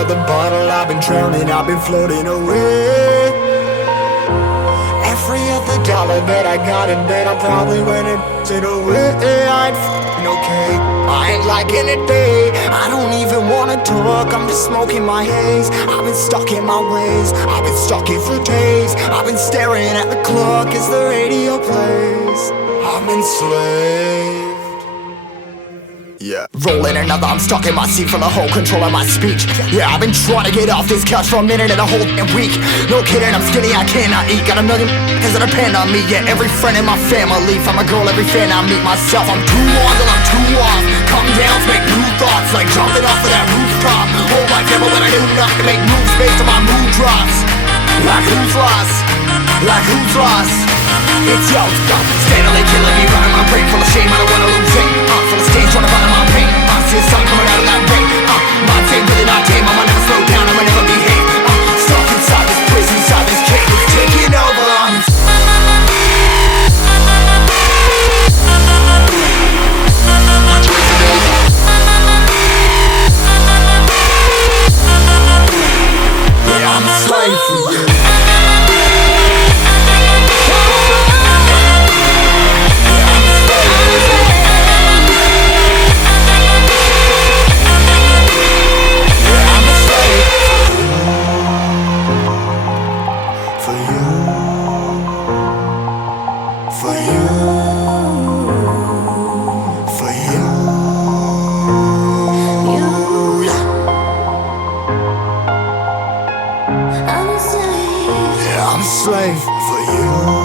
of the bottle, I've been drowning, I've been floating away. Every other dollar that I got in bed, I probably went and it away. I ain't f***ing okay, I ain't liking it, babe. I don't even wanna talk, I'm just smoking my haze. I've been stuck in my ways, I've been stuck here for days. I've been staring at the clock as the radio plays. I'm enslaved. Yeah. Rolling another, I'm stuck in my seat for the whole control of my speech. Yeah, I've been trying to get off this couch for a minute and a whole week. No kidding, I'm skinny, I cannot eat. Got a million cause that depend on me. Yeah, every friend in my family. From a girl, every fan I meet myself. I'm too on till I'm too off. Come down to make new thoughts, like jumping off of that rooftop. Whole life never when I knew not to make moves based on my mood drops. Like who's lost? Like who's lost? It's yo, steadily killing me, running my brain full of shame, I don't wanna lose it. Full of stage, trying to find my pain. See the sun coming out of that rain. Mind saying really not tame, I'ma never slow down, I'ma never behave. Stuck inside this prison, inside this cage, it's taking over. Yeah, I'm a slave for you. I'm a slave for you.